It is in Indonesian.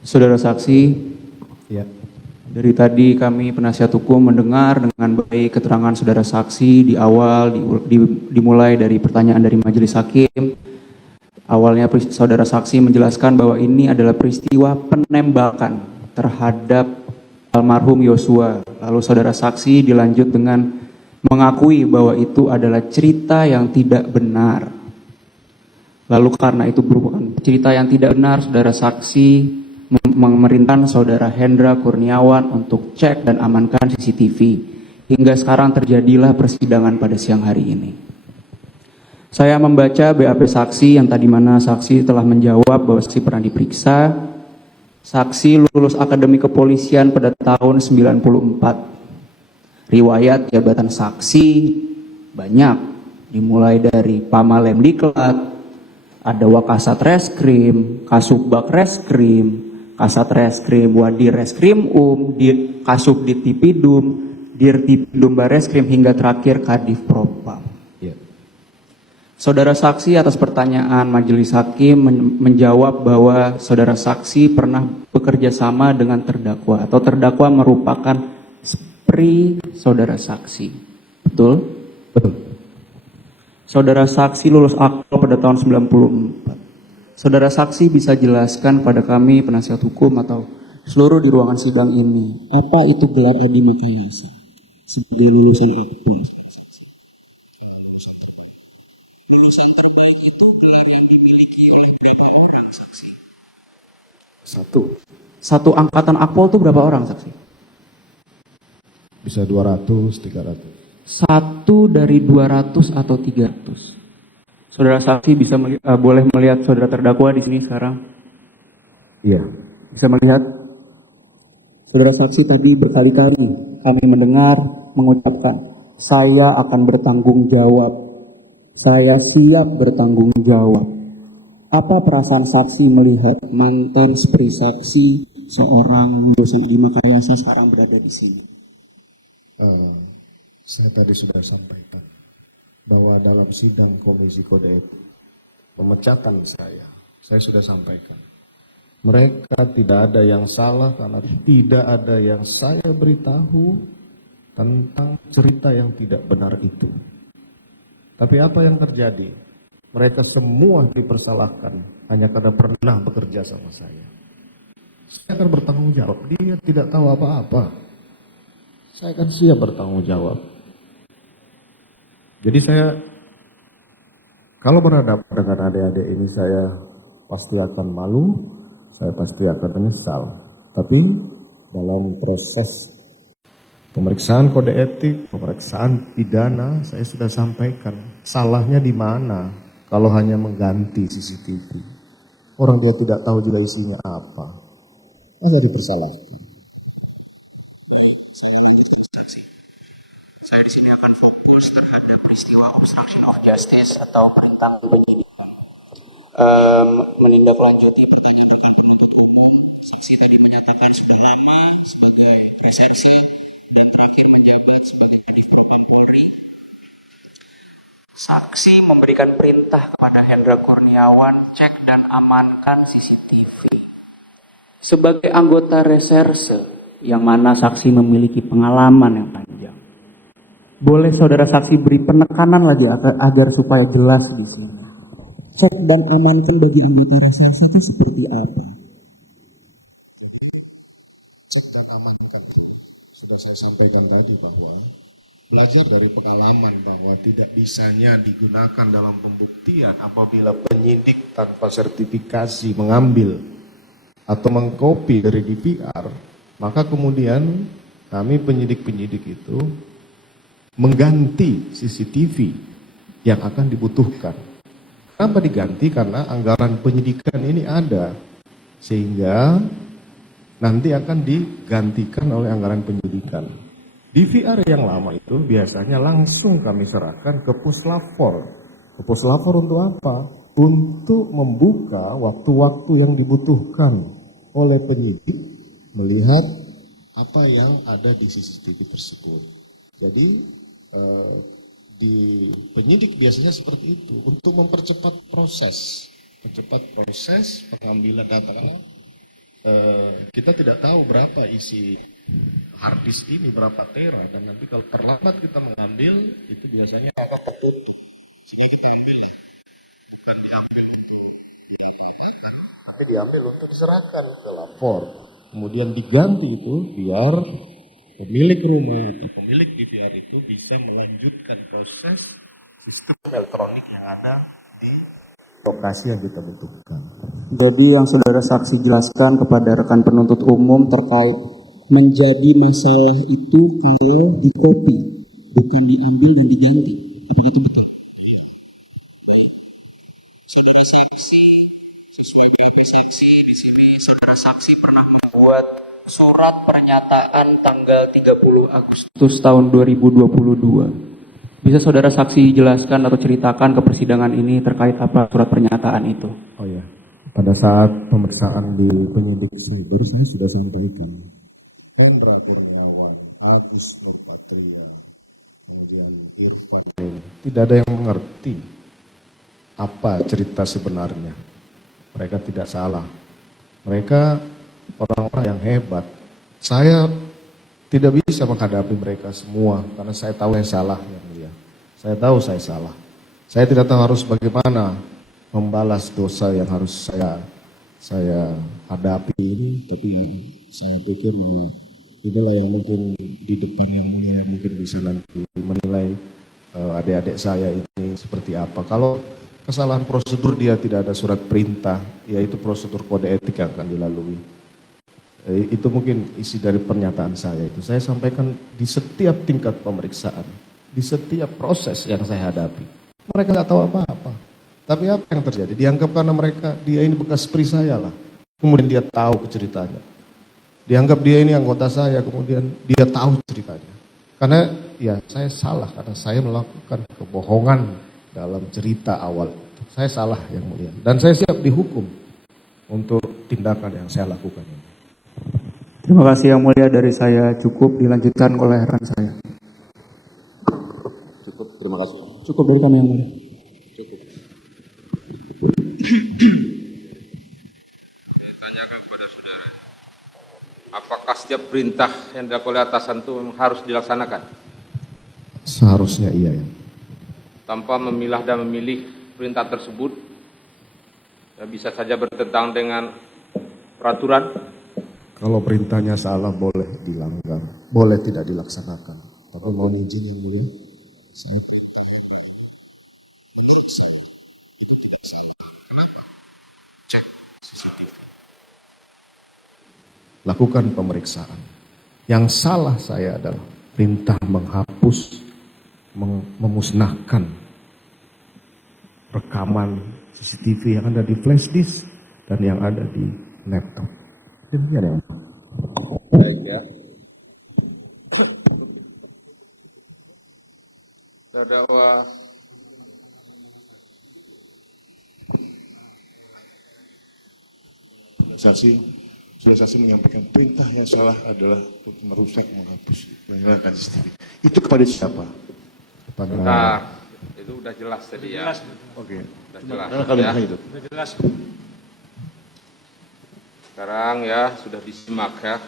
Saudara saksi, Ya. dari tadi kami penasihat hukum mendengar dengan baik keterangan saudara saksi di awal, dimulai dari pertanyaan dari majelis hakim. Awalnya saudara saksi menjelaskan bahwa ini adalah peristiwa penembakan terhadap almarhum Yosua. Lalu saudara saksi dilanjut dengan mengakui bahwa itu adalah cerita yang tidak benar. Lalu karena itu merupakan cerita yang tidak benar, saudara saksi memerintahkan saudara Hendra Kurniawan untuk cek dan amankan CCTV. Hingga sekarang terjadilah persidangan pada siang hari ini. Saya membaca BAP saksi yang tadi mana saksi telah menjawab bahwa saksi pernah diperiksa. Saksi lulus akademi kepolisian pada tahun 94. Riwayat jabatan saksi banyak, dimulai dari Pamalem-Diklat, ada Wakasat Reskrim, Kasubag Reskrim, Kasat Reskrim, Wadi Reskrim Kasubdit Tipidum, Dirtipidum Bareskrim, hingga terakhir Kadif Propam. Ya. Saudara saksi atas pertanyaan majelis hakim menjawab bahwa saudara saksi pernah bekerja sama dengan terdakwa atau terdakwa merupakan spree saudara saksi. Betul? Betul. Saudara saksi lulus akpol pada tahun 94. Saudara saksi bisa jelaskan pada kami penasihat hukum atau seluruh di ruangan sidang ini, apa itu gelar Edi Mukayasa sebagai lulusan akpol? Lulusan terbaik itu gelar yang dimiliki oleh berapa orang saksi? Satu angkatan akpol itu berapa orang saksi? Bisa 200, 300. Satu dari 200 atau 300. Saudara saksi bisa boleh melihat saudara terdakwa di sini sekarang? Iya. Bisa melihat? Saudara saksi tadi berkali-kali kami mendengar mengucapkan, saya akan bertanggung jawab. Saya siap bertanggung jawab. Apa perasaan saksi melihat mantan spree saksi seorang lulusan Edi Mukayasa sekarang berada di sini? Saya tadi sudah sampaikan bahwa dalam sidang Komisi Kode Etik, pemecatan saya sudah sampaikan. Mereka tidak ada yang salah karena tidak ada yang saya beritahu tentang cerita yang tidak benar itu. Tapi apa yang terjadi? Mereka semua dipersalahkan hanya karena pernah bekerja sama saya. Saya akan bertanggung jawab. Dia tidak tahu apa-apa. Saya akan siap bertanggung jawab. Jadi saya, kalau berhadapan dengan adik-adik ini, saya pasti akan malu, saya pasti akan menyesal. Tapi dalam proses pemeriksaan kode etik, pemeriksaan pidana, saya sudah sampaikan salahnya di mana kalau hanya mengganti CCTV. Orang dia tidak tahu juga isinya apa. Masa dipersalahkan? Saya di sini akan fokus terhadap peristiwa obstruction of justice atau perintah penyidikan. Menindaklanjuti pertanyaan rekan penuntut umum, saksi tadi menyatakan sudah lama sebagai reserse dan terakhir menjabat sebagai Kadif Propam Polri. Saksi memberikan perintah kepada Hendra Kurniawan cek dan amankan CCTV. Sebagai anggota reserse yang mana saksi memiliki pengalaman yang panjang, boleh saudara saksi beri penekanan lagi agar supaya jelas di sini. Cek dan amankan bagi anggota reserse itu seperti apa? Cek dan amankan sudah saya sampaikan tadi bahwa belajar dari pengalaman bahwa tidak bisanya digunakan dalam pembuktian apabila penyidik tanpa sertifikasi mengambil atau mengcopy dari DVR, maka kemudian kami penyidik-penyidik itu mengganti CCTV yang akan dibutuhkan. Kenapa diganti? Karena anggaran penyidikan ini ada, sehingga nanti akan digantikan oleh anggaran penyidikan. DVR yang lama itu biasanya langsung kami serahkan ke Puslapor. Ke Puslapor untuk apa? Untuk membuka waktu-waktu yang dibutuhkan oleh penyidik melihat apa yang ada di CCTV tersebut. Jadi di penyidik biasanya seperti itu untuk mempercepat proses pengambilan data kita tidak tahu berapa isi hard disk ini, berapa tera, dan nanti kalau terlambat kita mengambil itu biasanya nanti diambil untuk diserahkan ke lapor, kemudian diganti itu biar pemilik rumah atau pemilik DVR itu bisa melanjutkan proses sistem elektronik yang ada di lokasi yang kita butuhkan. Jadi yang saudara saksi jelaskan kepada rekan penuntut umum terkait menjadi masalah itu kalau dikopi, bukan diambil dan diganti. Apakah itu betul? Saudara saksi, sesuai BAP saksi di sini, saudara saksi pernah membuat surat pernyataan tanggal 30 Agustus tahun 2022. Bisa saudara saksi jelaskan atau ceritakan ke persidangan ini terkait apa surat pernyataan itu? Oh ya, pada saat pemeriksaan di penyidik baru saya sudah sampaikan. Hendra Kurniawan, Hafiz Nurpatria, kemudian Irfan. Tidak ada yang mengerti apa cerita sebenarnya. Mereka tidak salah. Mereka orang-orang yang hebat. Saya tidak bisa menghadapi mereka semua karena saya tahu yang salah, yang mulia. Saya tahu saya salah. Saya tidak tahu harus bagaimana membalas dosa yang harus saya hadapi ini, tapi saya pikir inilah yang mungkin di depan ini mungkin bisa nanti menilai adik-adik saya ini seperti apa. Kalau kesalahan prosedur dia tidak ada surat perintah, yaitu prosedur kode etik yang akan dilalui. Itu mungkin isi dari pernyataan saya itu. Saya sampaikan di setiap tingkat pemeriksaan, di setiap proses yang saya hadapi. Mereka nggak tahu apa-apa. Tapi apa yang terjadi? Dianggap karena dia ini bekas pri saya lah. Kemudian dia tahu ceritanya. Dianggap dia ini anggota saya, kemudian dia tahu ceritanya. Karena ya saya salah, karena saya melakukan kebohongan dalam cerita awal. Saya salah yang mulia. Dan saya siap dihukum untuk tindakan yang saya lakukan ini. Terima kasih yang mulia, dari saya cukup, dilanjutkan oleh rekan saya. Cukup, terima kasih. Cukup dari kami yang mulia. Tanya kepada saudara, apakah setiap perintah yang dilakukan oleh atasan itu harus dilaksanakan? Seharusnya iya ya. Tanpa memilah dan memilih perintah tersebut, ya bisa saja bertentangan dengan peraturan. Kalau perintahnya salah boleh dilanggar, boleh tidak dilaksanakan. Tapi mau izin dulu. Cek CCTV. Lakukan pemeriksaan. Yang salah saya adalah perintah menghapus, memusnahkan rekaman CCTV yang ada di flash disk dan yang ada di laptop. Demikian ya. Baik ya. Terdakwa saksi menyampaikan perintah yang salah adalah untuk merusak, menghapus, menghilangkan CCTV. Itu kepada siapa? bentar, itu udah jelas tadi ya. Oke. Udah jelas Kami ya. itu. Sekarang ya sudah disimak ya.